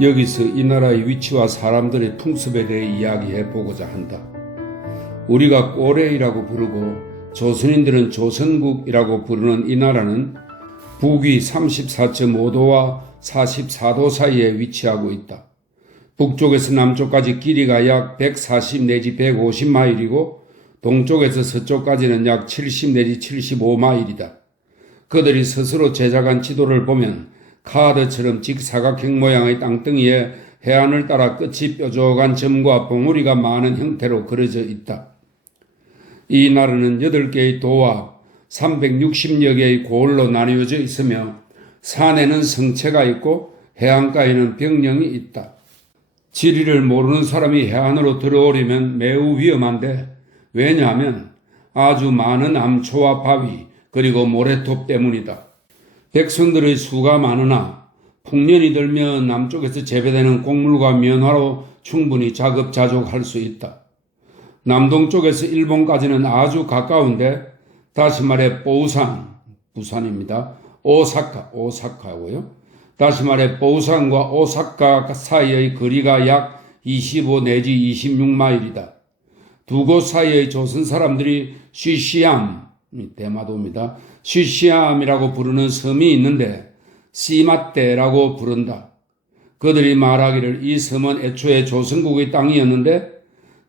여기서 이 나라의 위치와 사람들의 풍습에 대해 이야기해 보고자 한다. 우리가 꼬레이라고 부르고 조선인들은 조선국이라고 부르는 이 나라는 북위 34.5도와 44도 사이에 위치하고 있다. 북쪽에서 남쪽까지 길이가 약 140 내지 150마일이고 동쪽에서 서쪽까지는 약 70 내지 75마일이다. 그들이 스스로 제작한 지도를 보면 카드처럼 직사각형 모양의 땅덩이에 해안을 따라 끝이 뾰족한 점과 봉우리가 많은 형태로 그려져 있다. 이 나라는 8개의 도와 360여 개의 고을로 나뉘어져 있으며 산에는 성체가 있고 해안가에는 병령이 있다. 지리를 모르는 사람이 해안으로 들어오려면 매우 위험한데 왜냐하면 아주 많은 암초와 바위 그리고 모래톱 때문이다. 백성들의 수가 많으나 풍년이 들면 남쪽에서 재배되는 곡물과 면화로 충분히 자급자족할 수 있다. 남동쪽에서 일본까지는 아주 가까운데 다시 말해 보우산, 부산입니다. 오사카고요. 다시 말해 보우산과 오사카 사이의 거리가 약 25 내지 26마일이다. 두 곳 사이의 조선 사람들이 쉬시암, 대마도입니다. 쉬시암이라고 부르는 섬이 있는데 시마떼라고 부른다. 그들이 말하기를 이 섬은 애초에 조선국의 땅이었는데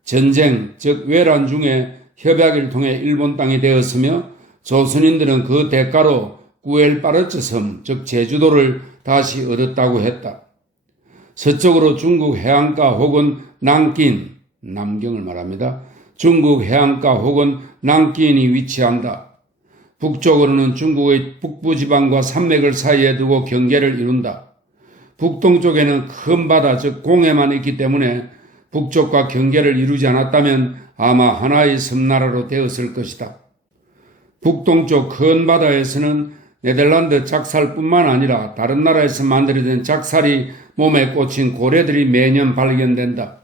전쟁, 즉 외란 중에 협약을 통해 일본 땅이 되었으며 조선인들은 그 대가로 구엘파르츠 섬, 즉 제주도를 다시 얻었다고 했다. 서쪽으로 중국 해안가 혹은 남긴, 남경을 말합니다. 중국 해안가 혹은 남긴이 위치한다. 북쪽으로는 중국의 북부지방과 산맥을 사이에 두고 경계를 이룬다. 북동쪽에는 큰 바다, 즉 공해만 있기 때문에 북쪽과 경계를 이루지 않았다면 아마 하나의 섬나라로 되었을 것이다. 북동쪽 큰 바다에서는 네덜란드 작살뿐만 아니라 다른 나라에서 만들어진 작살이 몸에 꽂힌 고래들이 매년 발견된다.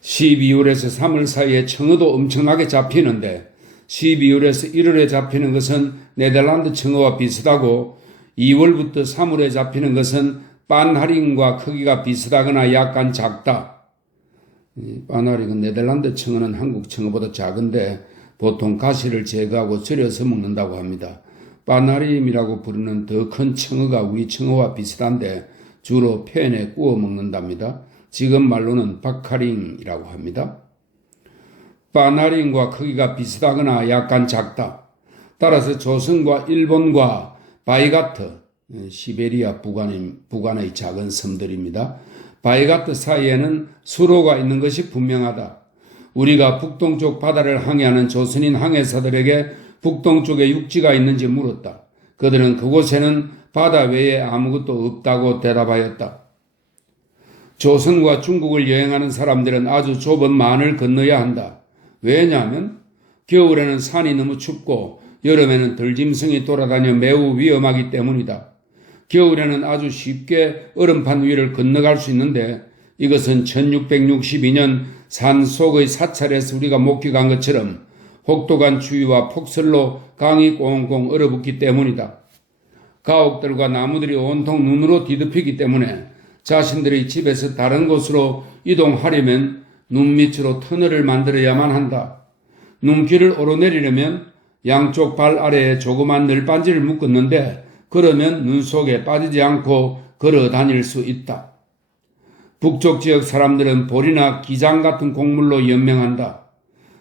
12월에서 3월 사이에 청어도 엄청나게 잡히는데 12월에서 1월에 잡히는 것은 네덜란드 청어와 비슷하고 2월부터 3월에 잡히는 것은 빤하링과 크기가 비슷하거나 약간 작다. 빤하링은 네덜란드 청어는 한국 청어보다 작은데 보통 가시를 제거하고 절여서 먹는다고 합니다. 빤하림이라고 부르는 더 큰 청어가 우리 청어와 비슷한데 주로 팬에 구워 먹는답니다. 지금 말로는 박하링이라고 합니다. 빤하링과 크기가 비슷하거나 약간 작다. 따라서 조선과 일본과 바이가트, 시베리아 북한의 작은 섬들입니다. 바이가트 사이에는 수로가 있는 것이 분명하다. 우리가 북동쪽 바다를 항해하는 조선인 항해사들에게 북동쪽에 육지가 있는지 물었다. 그들은 그곳에는 바다 외에 아무것도 없다고 대답하였다. 조선과 중국을 여행하는 사람들은 아주 좁은 만을 건너야 한다. 왜냐하면 겨울에는 산이 너무 춥고 여름에는 들짐승이 돌아다녀 매우 위험하기 때문이다. 겨울에는 아주 쉽게 얼음판 위를 건너갈 수 있는데 이것은 1662년 산속의 사찰에서 우리가 목격한 것처럼 혹독한 추위와 폭설로 강이 꽁꽁 얼어붙기 때문이다. 가옥들과 나무들이 온통 눈으로 뒤덮이기 때문에 자신들의 집에서 다른 곳으로 이동하려면 눈 밑으로 터널을 만들어야만 한다. 눈길을 오르내리려면 양쪽 발 아래에 조그만 널빤지를 묶었는데 그러면 눈 속에 빠지지 않고 걸어 다닐 수 있다. 북쪽 지역 사람들은 보리나 기장 같은 곡물로 연명한다.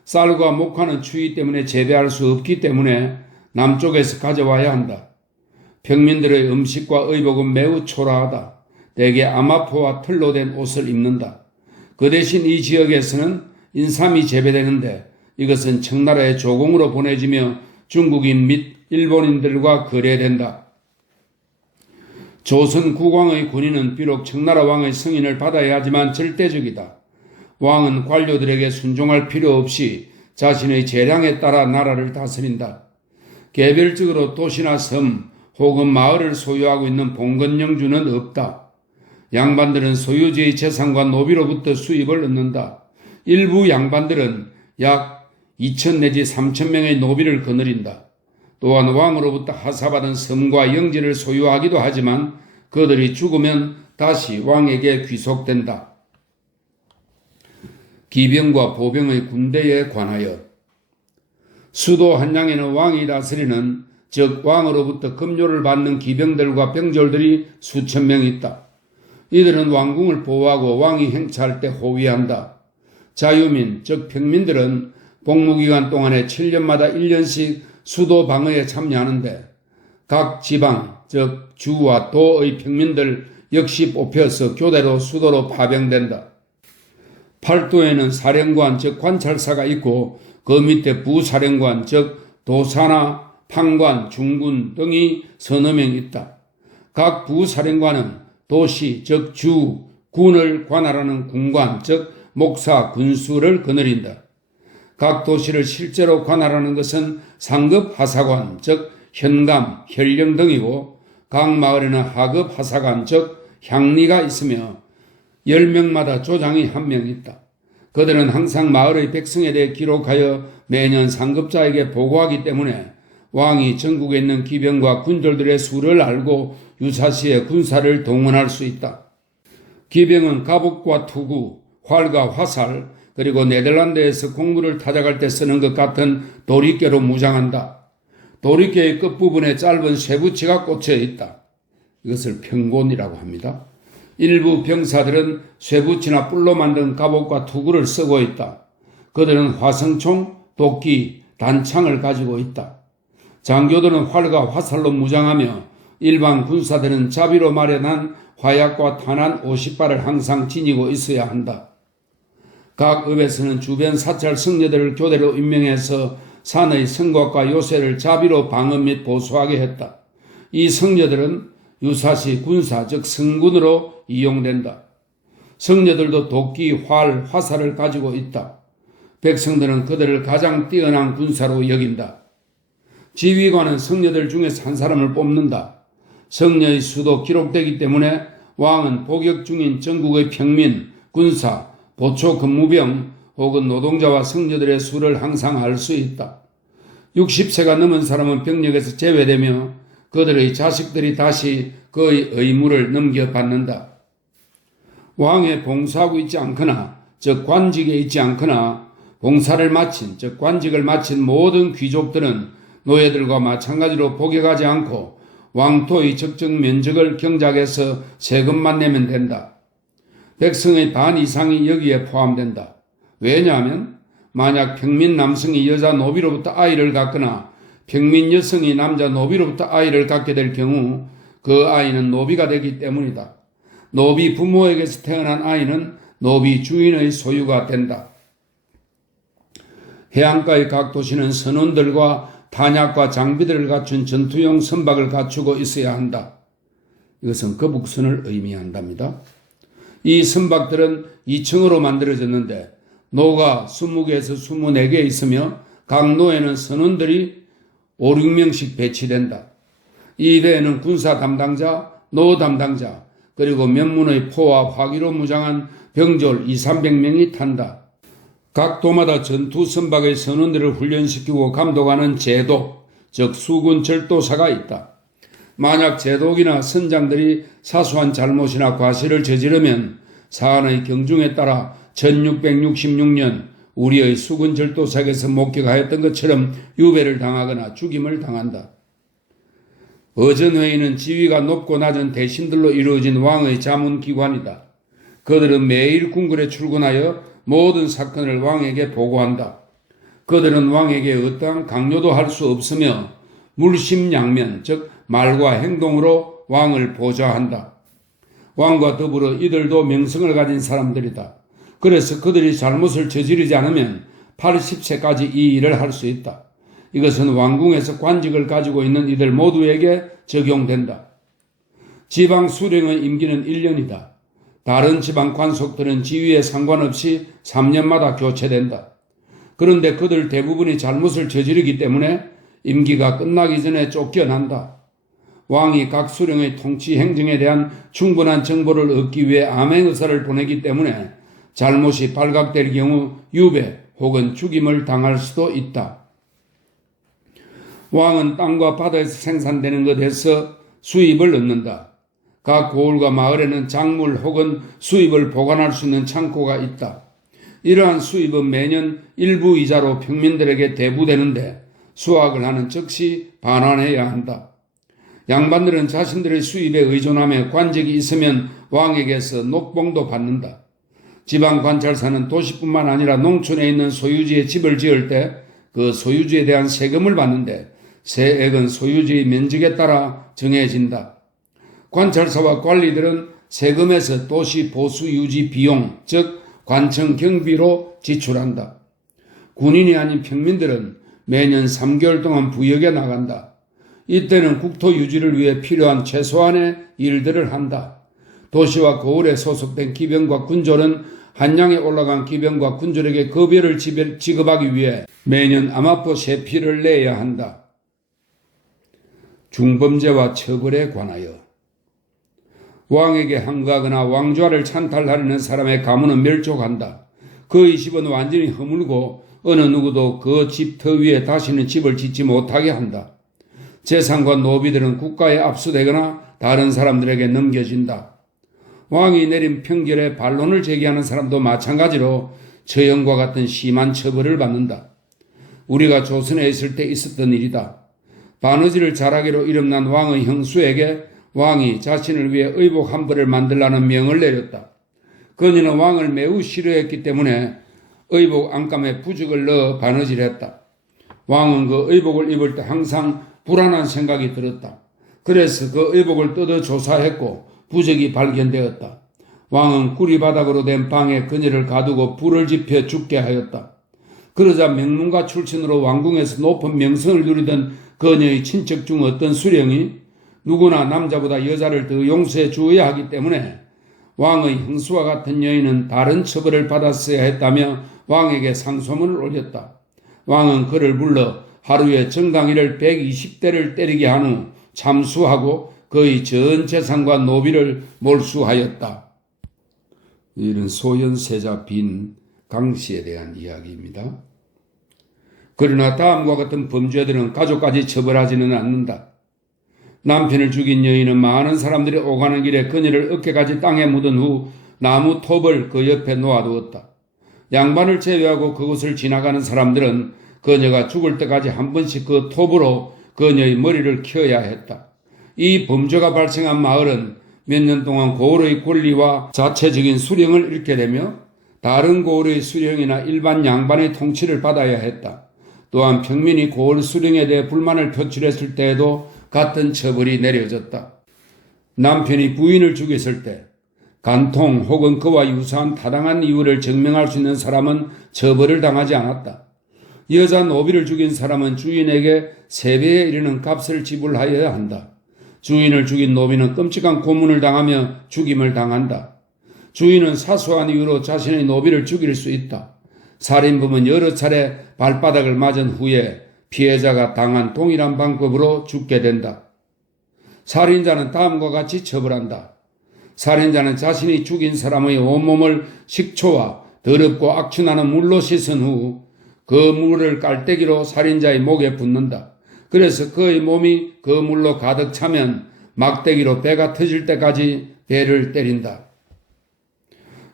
쌀과 목화는 추위 때문에 재배할 수 없기 때문에 남쪽에서 가져와야 한다. 평민들의 음식과 의복은 매우 초라하다. 대개 아마포와 털로 된 옷을 입는다. 그 대신 이 지역에서는 인삼이 재배되는데 이것은 청나라의 조공으로 보내지며 중국인 및 일본인들과 거래된다. 조선 국왕의 군인은 비록 청나라 왕의 승인을 받아야 하지만 절대적이다. 왕은 관료들에게 순종할 필요 없이 자신의 재량에 따라 나라를 다스린다. 개별적으로 도시나 섬 혹은 마을을 소유하고 있는 봉건영주는 없다. 양반들은 소유주의 재산과 노비로부터 수입을 얻는다. 일부 양반들은 약 2,000 내지 3,000명의 노비를 거느린다. 또한 왕으로부터 하사받은 섬과 영지를 소유하기도 하지만 그들이 죽으면 다시 왕에게 귀속된다. 기병과 보병의 군대에 관하여 수도 한양에는 왕이 다스리는 즉 왕으로부터 급료를 받는 기병들과 병졸들이 수천 명 있다. 이들은 왕궁을 보호하고 왕이 행차할 때 호위한다. 자유민 즉 평민들은 복무기간 동안에 7년마다 1년씩 수도 방어에 참여하는데 각 지방 즉 주와 도의 평민들 역시 뽑혀서 교대로 수도로 파병된다. 팔도에는 사령관 즉 관찰사가 있고 그 밑에 부사령관 즉 도사나 판관, 중군 등이 서너 명 있다. 각 부사령관은 도시 즉 주, 군을 관할하는 군관 즉 목사, 군수를 거느린다. 각 도시를 실제로 관할하는 것은 상급 하사관 즉 현감, 현령 등이고 각 마을에는 하급 하사관 즉 향리가 있으며 10명마다 조장이 1명 있다. 그들은 항상 마을의 백성에 대해 기록하여 매년 상급자에게 보고하기 때문에 왕이 전국에 있는 기병과 군졸들의 수를 알고 유사시에 군사를 동원할 수 있다. 기병은 갑옷과 투구, 활과 화살, 그리고 네덜란드에서 공물을 타작할 때 쓰는 것 같은 도리깨로 무장한다. 도리깨의 끝부분에 짧은 쇠붙이가 꽂혀 있다. 이것을 평곤이라고 합니다. 일부 병사들은 쇠붙이나 뿔로 만든 갑옷과 투구를 쓰고 있다. 그들은 화성총, 도끼, 단창을 가지고 있다. 장교들은 활과 화살로 무장하며 일반 군사들은 자비로 마련한 화약과 탄환 50발을 항상 지니고 있어야 한다. 각 읍에서는 주변 사찰 성녀들을 교대로 임명해서 산의 성곽과 요새를 자비로 방어 및 보수하게 했다. 이 성녀들은 유사시 군사 즉 성군으로 이용된다. 성녀들도 도끼, 활, 화살을 가지고 있다. 백성들은 그들을 가장 뛰어난 군사로 여긴다. 지휘관은 성녀들 중에서 한 사람을 뽑는다. 성녀의 수도 기록되기 때문에 왕은 복역 중인 전국의 평민, 군사, 보초 근무병 혹은 노동자와 성녀들의 수를 항상 알 수 있다. 60세가 넘은 사람은 병력에서 제외되며 그들의 자식들이 다시 그의 의무를 넘겨받는다. 왕의 봉사하고 있지 않거나 즉 관직에 있지 않거나 봉사를 마친 즉 관직을 마친 모든 귀족들은 노예들과 마찬가지로 복역하지 않고 왕토의 적정 면적을 경작해서 세금만 내면 된다. 백성의 반 이상이 여기에 포함된다. 왜냐하면 만약 평민 남성이 여자 노비로부터 아이를 갖거나 평민 여성이 남자 노비로부터 아이를 갖게 될 경우 그 아이는 노비가 되기 때문이다. 노비 부모에게서 태어난 아이는 노비 주인의 소유가 된다. 해안가의 각 도시는 선원들과 탄약과 장비들을 갖춘 전투용 선박을 갖추고 있어야 한다. 이것은 거북선을 의미한답니다. 이 선박들은 2층으로 만들어졌는데 노가 20개에서 24개 있으며 각 노에는 선원들이 5, 6명씩 배치된다. 이 배에는 군사 담당자, 노 담당자, 그리고 명문의 포와 화기로 무장한 병졸 200~300명이 탄다. 각 도마다 전투 선박의 선원들을 훈련시키고 감독하는 제독, 즉 수군 절도사가 있다. 만약 제독이나 선장들이 사소한 잘못이나 과실을 저지르면 사안의 경중에 따라 1666년 우리의 수군 절도사에게서 목격하였던 것처럼 유배를 당하거나 죽임을 당한다. 어전회의는 지위가 높고 낮은 대신들로 이루어진 왕의 자문기관이다. 그들은 매일 궁궐에 출근하여 모든 사건을 왕에게 보고한다. 그들은 왕에게 어떠한 강요도 할 수 없으며 물심양면 즉 말과 행동으로 왕을 보좌한다. 왕과 더불어 이들도 명성을 가진 사람들이다. 그래서 그들이 잘못을 저지르지 않으면 80세까지 이 일을 할 수 있다. 이것은 왕궁에서 관직을 가지고 있는 이들 모두에게 적용된다. 지방 수령의 임기는 1년이다. 다른 지방 관속들은 지위에 상관없이 3년마다 교체된다. 그런데 그들 대부분이 잘못을 저지르기 때문에 임기가 끝나기 전에 쫓겨난다. 왕이 각 수령의 통치 행정에 대한 충분한 정보를 얻기 위해 암행 의사를 보내기 때문에 잘못이 발각될 경우 유배 혹은 죽임을 당할 수도 있다. 왕은 땅과 바다에서 생산되는 것에서 수입을 얻는다. 각 고을과 마을에는 작물 혹은 수입을 보관할 수 있는 창고가 있다. 이러한 수입은 매년 일부 이자로 평민들에게 대부되는데 수확을 하는 즉시 반환해야 한다. 양반들은 자신들의 수입에 의존하며 관직이 있으면 왕에게서 녹봉도 받는다. 지방관찰사는 도시뿐만 아니라 농촌에 있는 소유지에 집을 지을 때 그 소유지에 대한 세금을 받는데 세액은 소유지의 면적에 따라 정해진다. 관찰사와 관리들은 세금에서 도시 보수 유지 비용, 즉 관청 경비로 지출한다. 군인이 아닌 평민들은 매년 3개월 동안 부역에 나간다. 이때는 국토 유지를 위해 필요한 최소한의 일들을 한다. 도시와 고을에 소속된 기병과 군졸은 한양에 올라간 기병과 군졸에게 급여를 지급하기 위해 매년 암압보 세피를 내야 한다. 중범죄와 처벌에 관하여 왕에게 항거하거나 왕좌를 찬탈하려는 사람의 가문은 멸족한다. 그의 집은 완전히 허물고 어느 누구도 그 집 터 위에 다시는 집을 짓지 못하게 한다. 재산과 노비들은 국가에 압수되거나 다른 사람들에게 넘겨진다. 왕이 내린 평결에 반론을 제기하는 사람도 마찬가지로 처형과 같은 심한 처벌을 받는다. 우리가 조선에 있을 때 있었던 일이다. 바느질을 잘하기로 이름난 왕의 형수에게 왕이 자신을 위해 의복 한 벌을 만들라는 명을 내렸다. 그녀는 왕을 매우 싫어했기 때문에 의복 안감에 부적을 넣어 바느질했다. 왕은 그 의복을 입을 때 항상 불안한 생각이 들었다. 그래서 그 의복을 뜯어 조사했고 부적이 발견되었다. 왕은 구리바닥으로 된 방에 그녀를 가두고 불을 지펴 죽게 하였다. 그러자 명문가 출신으로 왕궁에서 높은 명성을 누리던 그녀의 친척 중 어떤 수령이 누구나 남자보다 여자를 더 용서해 주어야 하기 때문에 왕의 형수와 같은 여인은 다른 처벌을 받았어야 했다며 왕에게 상소문을 올렸다. 왕은 그를 불러 하루에 정강이를 120대를 때리게 한 후 참수하고 그의 전 재산과 노비를 몰수하였다. 이는 소현세자 빈 강씨에 대한 이야기입니다. 그러나 다음과 같은 범죄들은 가족까지 처벌하지는 않는다. 남편을 죽인 여인은 많은 사람들이 오가는 길에 그녀를 어깨까지 땅에 묻은 후 나무 톱을 그 옆에 놓아두었다. 양반을 제외하고 그곳을 지나가는 사람들은 그녀가 죽을 때까지 한 번씩 그 톱으로 그녀의 머리를 켜야 했다. 이 범죄가 발생한 마을은 몇 년 동안 고을의 권리와 자체적인 수령을 잃게 되며 다른 고을의 수령이나 일반 양반의 통치를 받아야 했다. 또한 평민이 고을 수령에 대해 불만을 표출했을 때에도 같은 처벌이 내려졌다. 남편이 부인을 죽였을 때 간통 혹은 그와 유사한 타당한 이유를 증명할 수 있는 사람은 처벌을 당하지 않았다. 여자 노비를 죽인 사람은 주인에게 3배에 이르는 값을 지불하여야 한다. 주인을 죽인 노비는 끔찍한 고문을 당하며 죽임을 당한다. 주인은 사소한 이유로 자신의 노비를 죽일 수 있다. 살인범은 여러 차례 발바닥을 맞은 후에 피해자가 당한 동일한 방법으로 죽게 된다. 살인자는 다음과 같이 처벌한다. 살인자는 자신이 죽인 사람의 온몸을 식초와 더럽고 악취나는 물로 씻은 후 그 물을 깔때기로 살인자의 목에 붓는다. 그래서 그의 몸이 그 물로 가득 차면 막대기로 배가 터질 때까지 배를 때린다.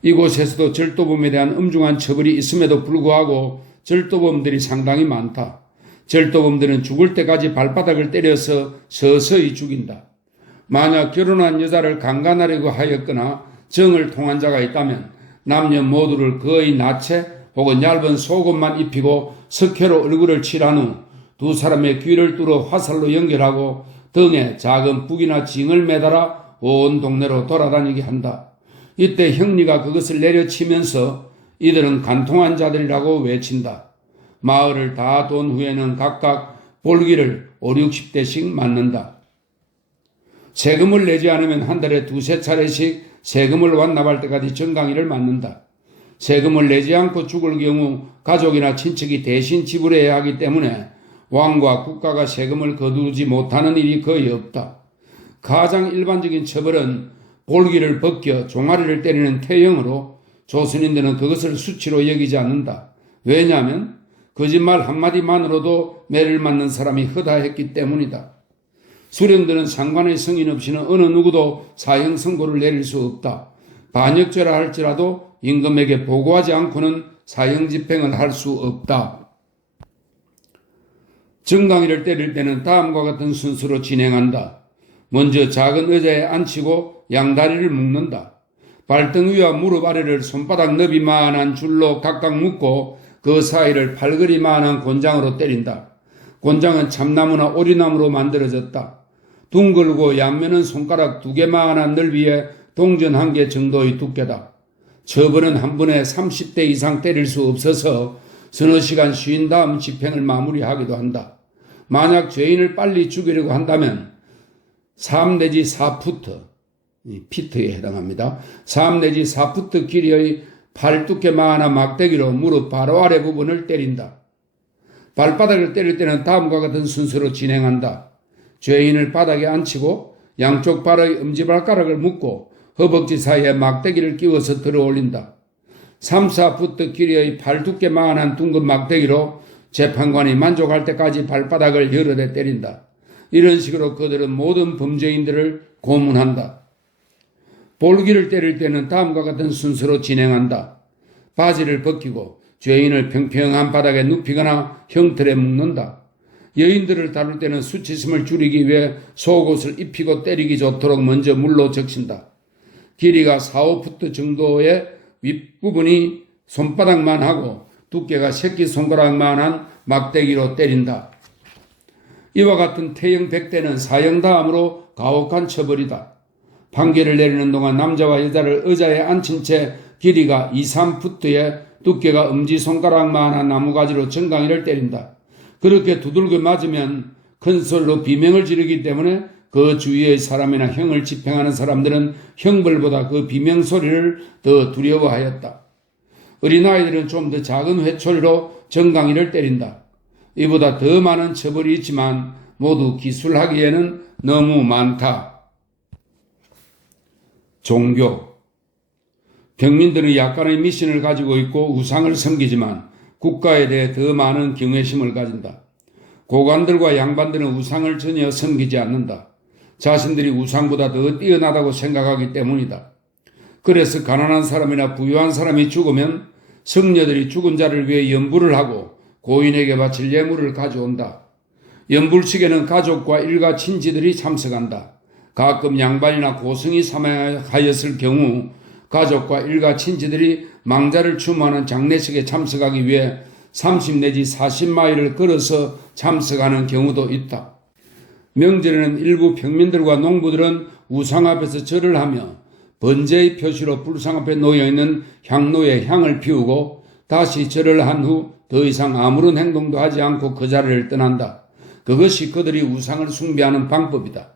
이곳에서도 절도범에 대한 엄중한 처벌이 있음에도 불구하고 절도범들이 상당히 많다. 절도범들은 죽을 때까지 발바닥을 때려서 서서히 죽인다. 만약 결혼한 여자를 강간하려고 하였거나 정을 통한 자가 있다면 남녀 모두를 그의 나체 혹은 얇은 속옷만 입히고 석회로 얼굴을 칠한 후 두 사람의 귀를 뚫어 화살로 연결하고 등에 작은 북이나 징을 매달아 온 동네로 돌아다니게 한다. 이때 형리가 그것을 내려치면서 이들은 간통한 자들이라고 외친다. 마을을 다 돈 후에는 각각 볼기를 5, 60대씩 맞는다. 세금을 내지 않으면 한 달에 2-3차례씩 세금을 완납할 때까지 정강이를 맞는다. 세금을 내지 않고 죽을 경우 가족이나 친척이 대신 지불해야 하기 때문에 왕과 국가가 세금을 거두지 못하는 일이 거의 없다. 가장 일반적인 처벌은 볼기를 벗겨 종아리를 때리는 태형으로 조선인들은 그것을 수치로 여기지 않는다. 왜냐하면 거짓말 한마디만으로도 매를 맞는 사람이 허다했기 때문이다. 수령들은 상관의 승인 없이는 어느 누구도 사형 선고를 내릴 수 없다. 반역죄라 할지라도 임금에게 보고하지 않고는 사형 집행을 할 수 없다. 정강이를 때릴 때는 다음과 같은 순서로 진행한다. 먼저 작은 의자에 앉히고 양다리를 묶는다. 발등 위와 무릎 아래를 손바닥 너비만한 줄로 각각 묶고 그 사이를 팔걸이만한 곤장으로 때린다. 곤장은 참나무나 오리나무로 만들어졌다. 둥글고 양면은 손가락 2개만한 넓이에 동전 1개 정도의 두께다. 처벌은 한 번에 30대 이상 때릴 수 없어서 서너 시간 쉰 다음 집행을 마무리하기도 한다. 만약 죄인을 빨리 죽이려고 한다면 3 내지 4푸트, 피트에 해당합니다. 3 내지 4푸트 길이의 팔 두께만한 막대기로 무릎 바로 아래 부분을 때린다. 발바닥을 때릴 때는 다음과 같은 순서로 진행한다. 죄인을 바닥에 앉히고 양쪽 발의 엄지발가락을 묶고 허벅지 사이에 막대기를 끼워서 들어 올린다. 3, 4푸트 길이의 팔 두께만한 둥근 막대기로 재판관이 만족할 때까지 발바닥을 여러 대 때린다. 이런 식으로 그들은 모든 범죄인들을 고문한다. 볼기를 때릴 때는 다음과 같은 순서로 진행한다. 바지를 벗기고 죄인을 평평한 바닥에 눕히거나 형틀에 묶는다. 여인들을 다룰 때는 수치심을 줄이기 위해 속옷을 입히고 때리기 좋도록 먼저 물로 적신다. 길이가 4, 5푸트 정도의 윗부분이 손바닥만 하고 두께가 새끼손가락만한 막대기로 때린다. 이와 같은 태형 100대는 사형 다음으로 가혹한 처벌이다. 판결을 내리는 동안 남자와 여자를 의자에 앉힌 채 길이가 2, 3푸트에 두께가 엄지손가락만한 나무가지로 정강이를 때린다. 그렇게 두들겨 맞으면 큰 소리로 비명을 지르기 때문에 그 주위의 사람이나 형을 집행하는 사람들은 형벌보다 그 비명 소리를 더 두려워하였다. 어린아이들은 좀 더 작은 회초리로 정강이를 때린다. 이보다 더 많은 처벌이 있지만 모두 기술하기에는 너무 많다. 종교. 평민들은 약간의 미신을 가지고 있고 우상을 섬기지만 국가에 대해 더 많은 경외심을 가진다. 고관들과 양반들은 우상을 전혀 섬기지 않는다. 자신들이 우상보다 더 뛰어나다고 생각하기 때문이다. 그래서 가난한 사람이나 부유한 사람이 죽으면 성녀들이 죽은 자를 위해 연불을 하고 고인에게 바칠 예물을 가져온다. 연불식에는 가족과 일가 친지들이 참석한다. 가끔 양반이나 고승이 사망하였을 경우 가족과 일가 친지들이 망자를 추모하는 장례식에 참석하기 위해 30 내지 40마일을 걸어서 참석하는 경우도 있다. 명절에는 일부 평민들과 농부들은 우상 앞에서 절을 하며 번제의 표시로 불상 앞에 놓여있는 향로에 향을 피우고 다시 절을 한 후 더 이상 아무런 행동도 하지 않고 그 자리를 떠난다. 그것이 그들이 우상을 숭배하는 방법이다.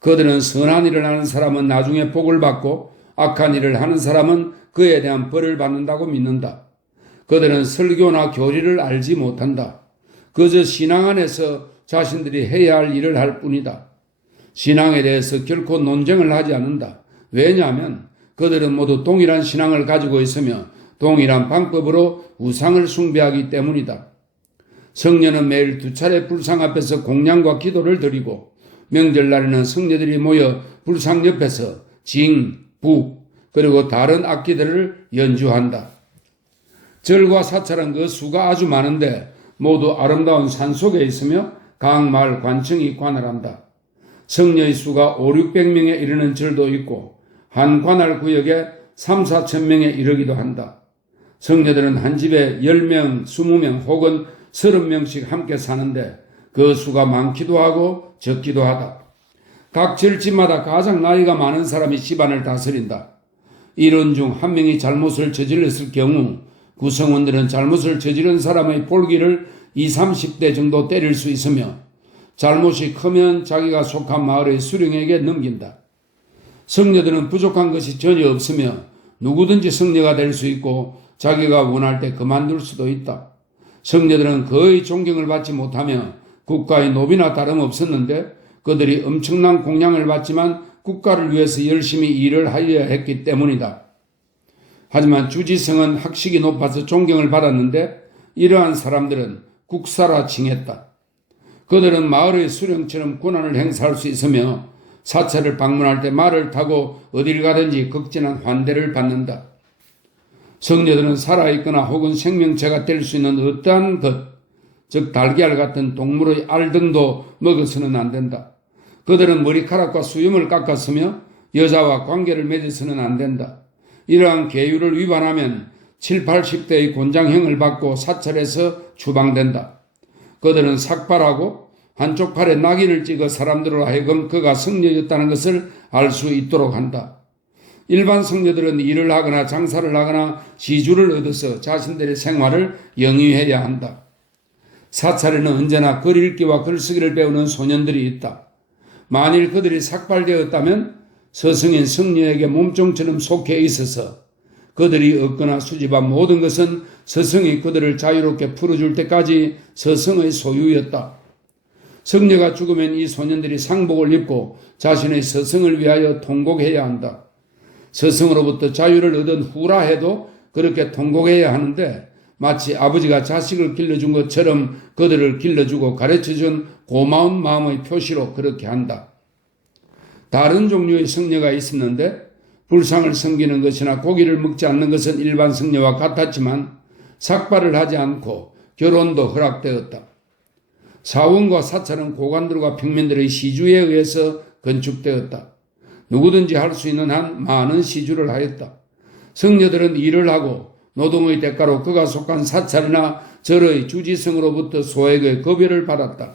그들은 선한 일을 하는 사람은 나중에 복을 받고 악한 일을 하는 사람은 그에 대한 벌을 받는다고 믿는다. 그들은 설교나 교리를 알지 못한다. 그저 신앙 안에서 자신들이 해야 할 일을 할 뿐이다. 신앙에 대해서 결코 논쟁을 하지 않는다. 왜냐하면 그들은 모두 동일한 신앙을 가지고 있으며 동일한 방법으로 우상을 숭배하기 때문이다. 성녀는 매일 2차례 불상 앞에서 공양과 기도를 드리고 명절날에는 성녀들이 모여 불상 옆에서 징, 북, 그리고 다른 악기들을 연주한다. 절과 사찰은 그 수가 아주 많은데 모두 아름다운 산 속에 있으며 각 마을 관청이 관할한다. 성녀의 수가 5, 600명에 이르는 절도 있고 한 관할 구역에 3, 4천 명에 이르기도 한다. 성녀들은 한 집에 10명, 20명 혹은 30명씩 함께 사는데 그 수가 많기도 하고 적기도 하다. 각 절집마다 가장 나이가 많은 사람이 집안을 다스린다. 이런 중 한 명이 잘못을 저질렀을 경우 구성원들은 잘못을 저지른 사람의 볼기를 20, 30대 정도 때릴 수 있으며 잘못이 크면 자기가 속한 마을의 수령에게 넘긴다. 성녀들은 부족한 것이 전혀 없으며 누구든지 성녀가 될 수 있고 자기가 원할 때 그만둘 수도 있다. 성녀들은 거의 존경을 받지 못하며 국가의 노비나 다름없었는데 그들이 엄청난 공양을 받지만 국가를 위해서 열심히 일을 하여야 했기 때문이다. 하지만 주지성은 학식이 높아서 존경을 받았는데 이러한 사람들은 국사라 칭했다. 그들은 마을의 수령처럼 권한을 행사할 수 있으며 사찰을 방문할 때 말을 타고 어딜 가든지 극진한 환대를 받는다. 성녀들은 살아있거나 혹은 생명체가 될 수 있는 어떠한 것, 즉 달걀 같은 동물의 알 등도 먹어서는 안 된다. 그들은 머리카락과 수염을 깎았으며 여자와 관계를 맺어서는 안 된다. 이러한 계율을 위반하면 7, 80대의 곤장형을 받고 사찰에서 추방된다. 그들은 삭발하고 한쪽 팔에 낙인을 찍어 사람들로 하여금 그가 성녀였다는 것을 알 수 있도록 한다. 일반 성녀들은 일을 하거나 장사를 하거나 시주를 얻어서 자신들의 생활을 영위해야 한다. 사찰에는 언제나 글 읽기와 글쓰기를 배우는 소년들이 있다. 만일 그들이 삭발되었다면 서성인 성녀에게 몸종처럼 속해 있어서 그들이 얻거나 수집한 모든 것은 서성이 그들을 자유롭게 풀어줄 때까지 서성의 소유였다. 성녀가 죽으면 이 소년들이 상복을 입고 자신의 서성을 위하여 통곡해야 한다. 서성으로부터 자유를 얻은 후라 해도 그렇게 통곡해야 하는데 마치 아버지가 자식을 길러준 것처럼 그들을 길러주고 가르쳐준 고마운 마음의 표시로 그렇게 한다. 다른 종류의 성녀가 있었는데 불상을 섬기는 것이나 고기를 먹지 않는 것은 일반 성녀와 같았지만 삭발을 하지 않고 결혼도 허락되었다. 사원과 사찰은 고관들과 평민들의 시주에 의해서 건축되었다. 누구든지 할 수 있는 한 많은 시주를 하였다. 성녀들은 일을 하고 노동의 대가로 그가 속한 사찰이나 절의 주지성으로부터 소액의 급여를 받았다.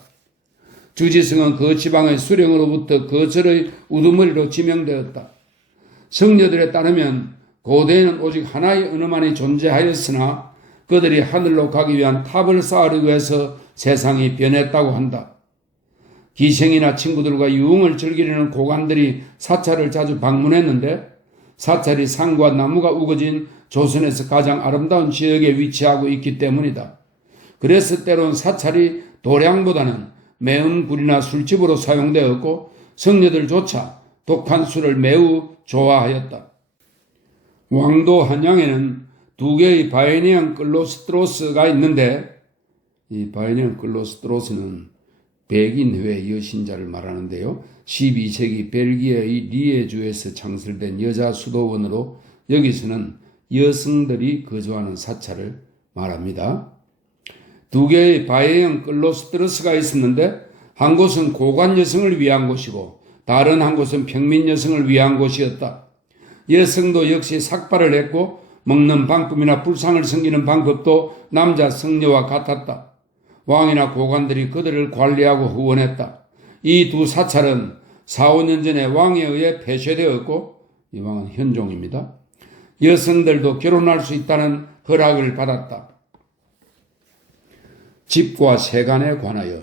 주지성은 그 지방의 수령으로부터 그 절의 우두머리로 지명되었다. 성녀들에 따르면 고대에는 오직 하나의 은혜만이 존재하였으나 그들이 하늘로 가기 위한 탑을 쌓으려고 해서 세상이 변했다고 한다. 기생이나 친구들과 유흥을 즐기려는 고관들이 사찰을 자주 방문했는데 사찰이 산과 나무가 우거진 조선에서 가장 아름다운 지역에 위치하고 있기 때문이다. 그래서 때론 사찰이 도량보다는 매운 굴이나 술집으로 사용되었고 성녀들조차 독한 술을 매우 좋아하였다. 왕도 한양에는 두 개의 바이니안 클로스트로스가 있는데 이 바이니안 클로스트로스는 백인회 여신자를 말하는데요. 12세기 벨기에의 리에주에서 창설된 여자 수도원으로 여기서는 여성들이 거주하는 사찰을 말합니다. 두 개의 바이니안 클로스트로스가 있었는데 한 곳은 고관 여성을 위한 곳이고 다른 한 곳은 평민 여성을 위한 곳이었다. 여성도 역시 삭발을 했고 먹는 방법이나 불상을 섬기는 방법도 남자 성녀와 같았다. 왕이나 고관들이 그들을 관리하고 후원했다. 이 두 사찰은 4, 5년 전에 왕에 의해 폐쇄되었고 이 왕은 현종입니다. 여성들도 결혼할 수 있다는 허락을 받았다. 집과 세간에 관하여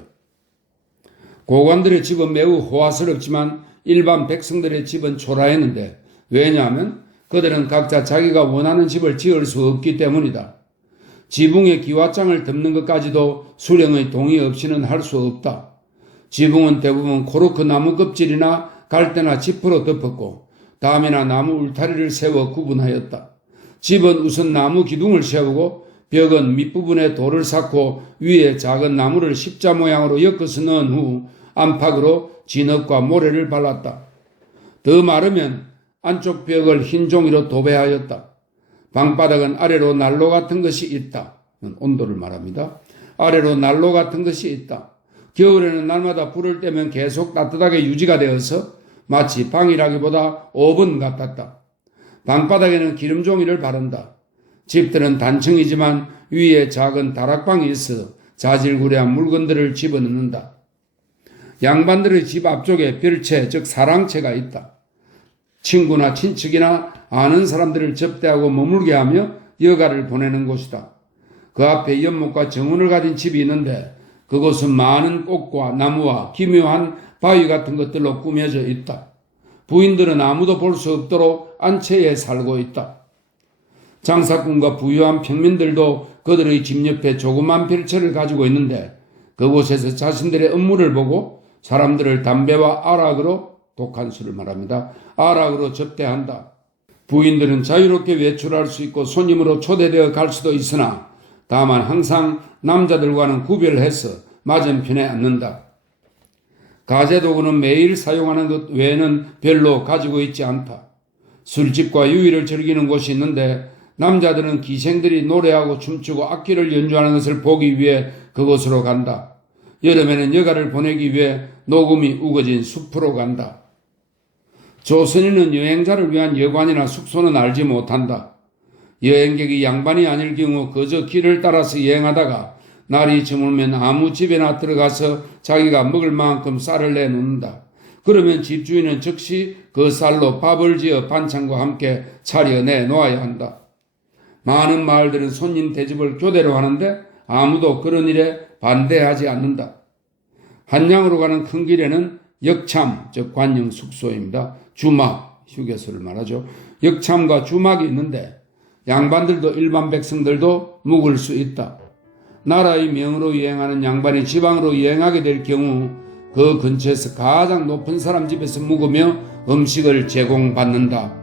고관들의 집은 매우 호화스럽지만 일반 백성들의 집은 초라했는데 왜냐하면 그들은 각자 자기가 원하는 집을 지을 수 없기 때문이다. 지붕에 기와장을 덮는 것까지도 수령의 동의 없이는 할 수 없다. 지붕은 대부분 코르크 나무 껍질이나 갈대나 지프로 덮었고 담이나 나무 울타리를 세워 구분하였다. 집은 우선 나무 기둥을 세우고 벽은 밑부분에 돌을 쌓고 위에 작은 나무를 십자 모양으로 엮어서 넣은 후 안팎으로 진흙과 모래를 발랐다. 더 마르면 안쪽 벽을 흰 종이로 도배하였다. 방바닥은 아래로 난로 같은 것이 있다. 온도를 말합니다. 아래로 난로 같은 것이 있다. 겨울에는 날마다 불을 떼면 계속 따뜻하게 유지가 되어서 마치 방이라기보다 오븐 같았다. 방바닥에는 기름종이를 바른다. 집들은 단층이지만 위에 작은 다락방이 있어 자질구레한 물건들을 집어넣는다. 양반들의 집 앞쪽에 별채 즉 사랑채가 있다. 친구나 친척이나 아는 사람들을 접대하고 머물게 하며 여가를 보내는 곳이다. 그 앞에 연못과 정원을 가진 집이 있는데 그곳은 많은 꽃과 나무와 기묘한 바위 같은 것들로 꾸며져 있다. 부인들은 아무도 볼 수 없도록 안채에 살고 있다. 장사꾼과 부유한 평민들도 그들의 집 옆에 조그만 별채를 가지고 있는데 그곳에서 자신들의 업무를 보고 사람들을 담배와 아락으로 독한 술을 말합니다. 아락으로 접대한다. 부인들은 자유롭게 외출할 수 있고 손님으로 초대되어 갈 수도 있으나 다만 항상 남자들과는 구별해서 맞은편에 앉는다. 가재도구는 매일 사용하는 것 외에는 별로 가지고 있지 않다. 술집과 유의를 즐기는 곳이 있는데 남자들은 기생들이 노래하고 춤추고 악기를 연주하는 것을 보기 위해 그곳으로 간다. 여름에는 여가를 보내기 위해 녹음이 우거진 숲으로 간다. 조선인은 여행자를 위한 여관이나 숙소는 알지 못한다. 여행객이 양반이 아닐 경우 그저 길을 따라서 여행하다가 날이 저물면 아무 집에나 들어가서 자기가 먹을 만큼 쌀을 내놓는다. 그러면 집주인은 즉시 그 쌀로 밥을 지어 반찬과 함께 차려내 놓아야 한다. 많은 마을들은 손님 대접을 교대로 하는데 아무도 그런 일에 반대하지 않는다. 한양으로 가는 큰 길에는 역참, 즉 관영 숙소입니다. 주막, 휴게소를 말하죠. 역참과 주막이 있는데 양반들도 일반 백성들도 묵을 수 있다. 나라의 명으로 여행하는 양반이 지방으로 여행하게 될 경우 그 근처에서 가장 높은 사람 집에서 묵으며 음식을 제공받는다.